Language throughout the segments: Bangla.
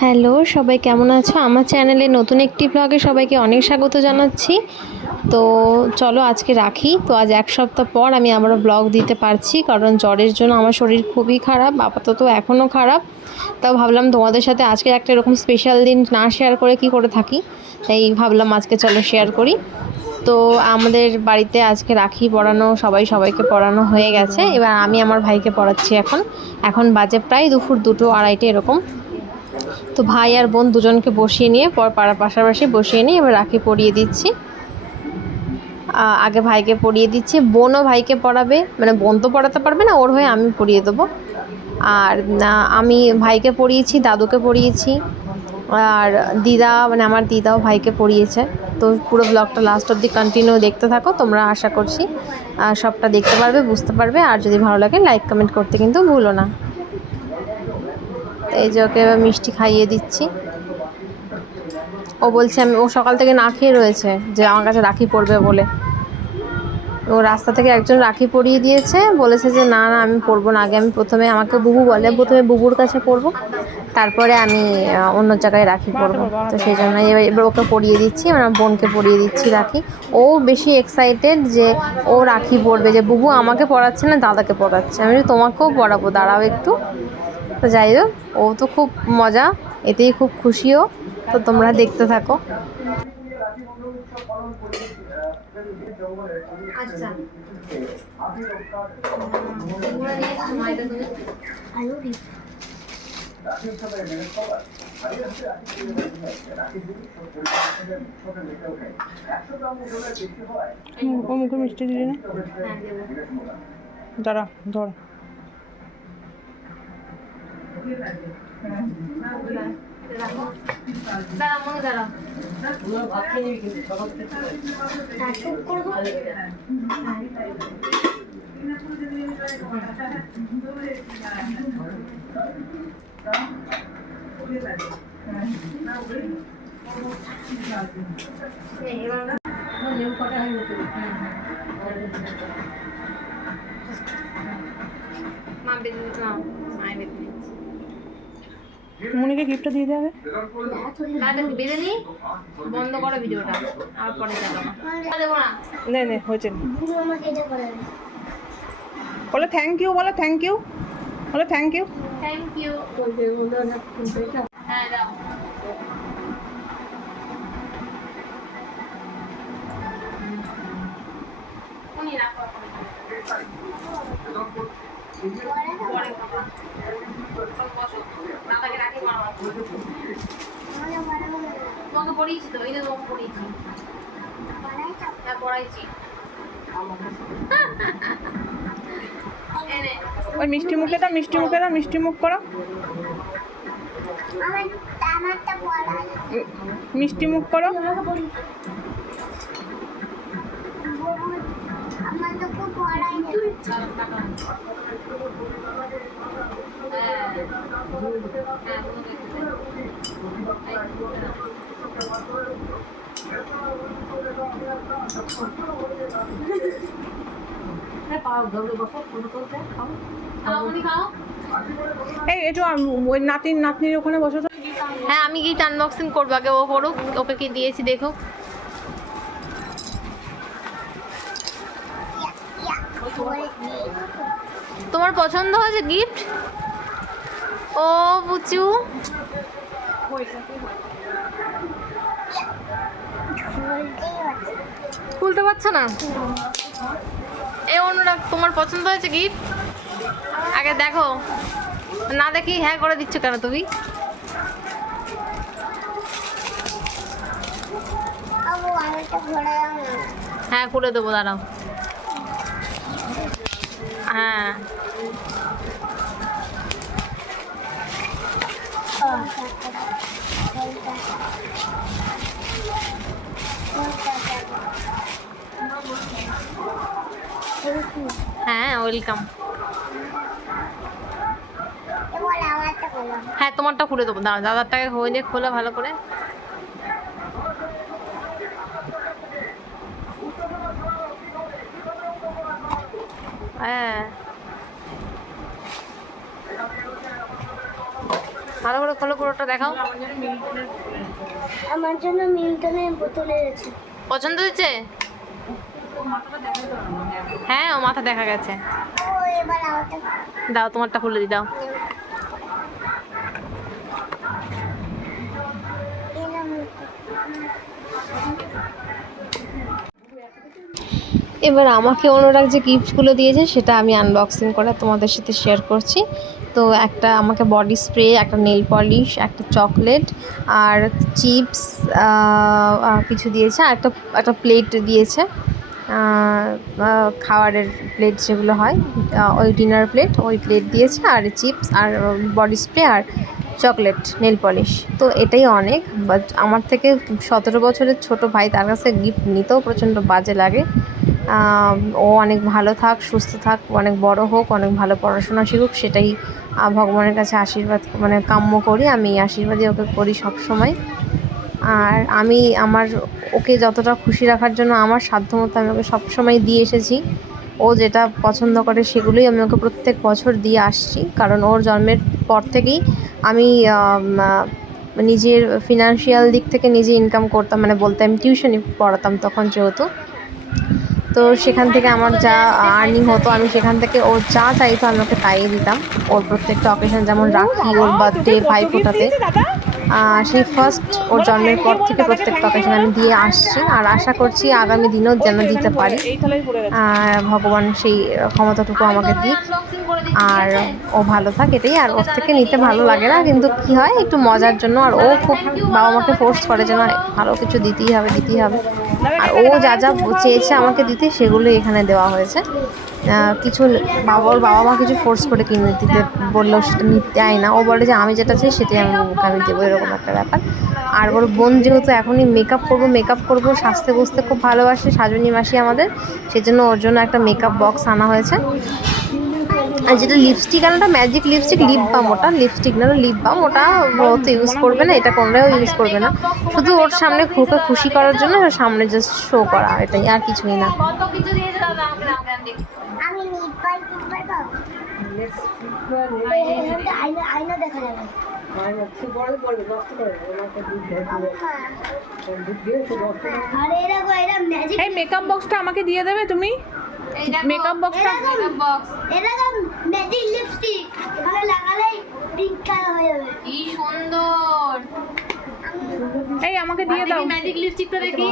হ্যালো, সবাই কেমন আছো? আমার চ্যানেলে নতুন একটি ব্লগে সবাইকে অনেক স্বাগত জানাচ্ছি। তো চলো আজকে রাখি। তো আজ এক সপ্তাহ পর আমি আবারও ব্লগ দিতে পারছি, কারণ জ্বরের জন্য আমার শরীর খুবই খারাপ, আপাতত এখনও খারাপ। তাও ভাবলাম তোমাদের সাথে আজকে একটা এরকম স্পেশাল দিন না শেয়ার করে কি করে থাকি, তাই ভাবলাম আজকে চলো শেয়ার করি। তো আমাদের বাড়িতে আজকে রাখি পরানো, সবাইকে পরানো হয়ে গেছে। এবার আমি আমার ভাইকে পরাচ্ছি। এখন বাজে প্রায় দুপুর 2টো 2:30 এরকম। তো ভাই আর বোন দুজনকে বসিয়ে নিয়ে পাশাপাশি বসিয়ে নিয়ে এবার রাখি পরিয়ে দিচ্ছি। আগে ভাইকে পরিয়ে দিচ্ছি, বোনও ভাইকে পরাবে, মানে বোন তো পড়াতে পারবে না, ওর হয়ে আমি পরিয়ে দেবো। আর আমি ভাইকে পরিয়েছি, দাদুকে পরিয়েছি, আর দিদা মানে আমার দিদাও ভাইকে পরিয়েছে। তো পুরো ব্লগটা লাস্ট অবধি কন্টিনিউ দেখতে থাকো, তোমরা আশা করছি সবটা দেখতে পারবে, বুঝতে পারবে। আর যদি ভালো লাগে লাইক কমেন্ট করতে কিন্তু ভুলো না। এই যে ওকে এবার মিষ্টি খাইয়ে দিচ্ছি। ও বলছে ও সকাল থেকে না খেয়ে রয়েছে, যে আমার কাছে রাখি পরবে বলে। ও রাস্তা থেকে একজন রাখি পরিয়ে দিয়েছে, বলেছে যে না না আমি পরবো না, আগে আমি প্রথমে, আমাকে বুবু বলে, প্রথমে বুবুর কাছে পরবো, তারপরে আমি অন্য জায়গায় রাখি পরবো। তো সেই জন্য এবার ওকে পরিয়ে দিচ্ছি, আমার বোনকে পরিয়ে দিচ্ছি রাখি। ও বেশি এক্সাইটেড যে ও রাখি পরবে, যে বুবু আমাকে পরাচ্ছে না দাদাকে পরাচ্ছে, আমি তোমাকেও পরাবো, দাঁড়াও একটু। তো যাই হোক, ও তো খুব মজা, এতেই খুব খুশিও। তো তোমরা দেখতে থাকো। আচ্ছা ও মুখে মিষ্টি দিলি না, দাঁড়া ধর। মনিকে গিফটটা দিয়ে দেবে। বেঁধে নি, বন্ধ করো ভিডিওটা, আর পরে দেবো না। নে নে হয়েছে, বলো থ্যাংক ইউ, বলো থ্যাংক ইউ, বলো থ্যাংক ইউ। Thank you. হ্যাঁ দাও। উনি রাখো। তোমাকে পড়িয়েছি তো, এই যে তোমাকে পড়িয়েছি, হ্যাঁ পড়াইছি। ওই মিষ্টি মুখে দাও, মিষ্টি মুখে দাও, মিষ্টি মুখ করো, মিষ্টি মুখ করো। এই একটু ওই নাতনির ওখানে বসে তো। হ্যাঁ আমি গিফট আনবক্সিং করবো, আগে ও করুক, ওকে কি দিয়েছি দেখুক। তোমার পছন্দ হয়েছে গিফট? ও বুচু খুলতে পারছো না? এ অনুরাগ, তোমার পছন্দ হয়েছে গিফট? আগে দেখো, না দেখি হ্যাঁ করে দিচ্ছ কেন তুমি? হ্যাঁ খুলে দেবো, দাঁড়াও। হ্যাঁ হ্যাঁ ওয়েলকাম। হ্যাঁ তোমারটা খুলে দেবো, দাঁড়া, দাদারটাকে হয়ে দিয়ে খোলা ভালো করে। হ্যাঁ ভালো করে খোলো, পুরোটা দেখাও। আমার জন্য মিল্টনের বোতল এনেছে। পছন্দ হয়েছে? হ্যাঁ, ও মাথা দেখা গেছে। ও এবার আমাকে দাও, তোমারটা খুলে দি, দাও। এলাম। এবার আমাকে অনুরাগ যে গিফটগুলো দিয়েছে সেটা আমি আনবক্সিং করে তোমাদের সাথে শেয়ার করছি। তো একটা আমাকে বডি স্প্রে, একটা নেল পলিশ, একটা চকলেট আর চিপস কিছু দিয়েছে, আর একটা প্লেট দিয়েছে, খাবারের প্লেট যেগুলো হয়, ওই ডিনার প্লেট, ওই প্লেট দিয়েছে, আর চিপস আর বডি স্প্রে আর চকলেট, নেল পলিশ। তো এটাই অনেক। বাট আমার থেকে 17 বছরের ছোট ভাই, তার কাছে গিফট নিতেও প্রচণ্ড বাজে লাগে। ও অনেক ভালো থাক, সুস্থ থাক, অনেক বড় হোক, অনেক ভালো পড়াশোনা শিখুক, সেটাই ভগবানের কাছে আশীর্বাদ মানে কাম্য করি। আমি এই আশীর্বাদই ওকে করি সব সময়। আর আমি ওকে যতটা খুশি রাখার জন্য আমার সাধ্যমতো আমি ওকে সবসময় দিয়ে এসেছি। ও যেটা পছন্দ করে সেগুলোই আমি ওকে প্রত্যেক বছর দিয়ে আসছি, কারণ ওর জন্মের পর থেকেই আমি নিজের ফিনান্সিয়াল দিক থেকে নিজে ইনকাম করতাম, মানে বলতে আমি টিউশনি পড়াতাম তখন যেহেতু। তো সেখান থেকে আমার যা আর্নিং হতো, আমি সেখান থেকে ও যা চাইতো আমি ওকে তাই দিতাম। ওর প্রত্যেকটা অকেশন, যেমন রাখি, ওর বার্থডে, ভাইফোঁটাতে, সেই ফার্স্ট ওর জন্মের পর থেকে প্রত্যেকটা অকেশন আমি দিয়ে আসছি, আর আশা করছি আগামী দিনেও যেন দিতে পারি। ভগবান সেই ক্ষমতাটুকু আমাকে দিক, আর ও ভালো থাক, এটাই। আর ওর থেকে নিতে ভালো লাগে না, কিন্তু কি হয়, একটু মজার জন্য। আর ও খুব বাবা মাকে ফোর্স করে যে না, ভালো কিছু দিতেই হবে, দিতেই হবে। আর ও যা যা চেয়েছে আমাকে দিতে, সেগুলোই এখানে দেওয়া হয়েছে। কিছু ওর বাবা মা কিছু ফোর্স করে কিনে দিতে বললেও সেটা নিতে দেয় না। ও বলে যে আমি যেটা চাই সেটাই আমি দেবো, এরকম একটা ব্যাপার। আর ওর বোন যেহেতু এখনই মেকআপ করবো, সাজতে বসতে খুব ভালোবাসে, সাজনী মাসি আমাদের, সেজন্য ওর জন্য একটা মেকআপ বক্স আনা হয়েছে। আর যেটা লিপস্টিক আনাটা ম্যাজিক লিপস্টিক, লিপ বাম, ওটা লিপস্টিক না, লিপ বাম। ওটা ও তো ইউজ করবে না, এটা কোনটাও ইউজ করবে না, শুধু ওর সামনে ওকে খুশি করার জন্য ওর সামনে জাস্ট শো করা, এটাই, আর কিছুই না। আমি নিপাই টিপাই পাবো। আয়না দেখা যাবে। আরে এরা ম্যাজিক। এই মেকআপ বক্সটা আমাকে দিয়ে দেবে তুমি? মেকআপ বক্সটা এরকম ম্যাজিক লিপস্টিক এখানে লাগালেই পিঙ্ক কালার হয়ে যাবে। কি সুন্দর! এই আমাকে দিয়ে দাও। ম্যাজিক লিপস্টিকটা দেখি,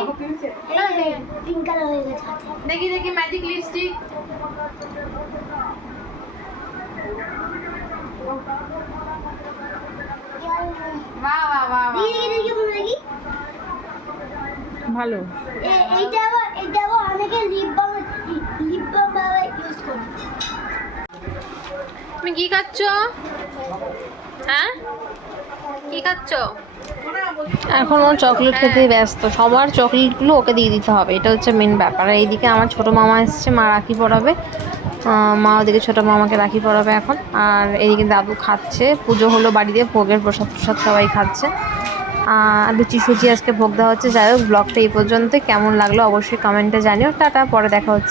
এই পিঙ্ক কালার হয়ে গেছে। দেখি ম্যাজিক লিপস্টিক। বাহ বাহ বাহ বাহ। দেখি ভালো। এইটা আবার অনেকে লিপ বাম ইউজ করে। তুমি কি খাচ্ছ? হ্যাঁ, কি খাচ্ছ? এখন ও চকলেট খেতে ব্যস্ত, সবার চকলেটগুলো ওকে দিয়ে দিতে হবে, এটা হচ্ছে মেন ব্যাপার। আর এইদিকে আমার ছোটো মামা এসছে, মা রাখি পরাবে, মা ওদিকে ছোটো মামাকে রাখি পরাবে এখন। আর এদিকে দাদু খাচ্ছে, পুজো হলো বাড়িতে, ভোগের প্রসাদ সবাই খাচ্ছে। লুচি সুচি আজকে ভোগ দেওয়া হচ্ছে। যাই হোক, ব্লগটা এই পর্যন্ত। কেমন লাগলো অবশ্যই কমেন্টে জানিও। টাটা, পরে দেখা হচ্ছে।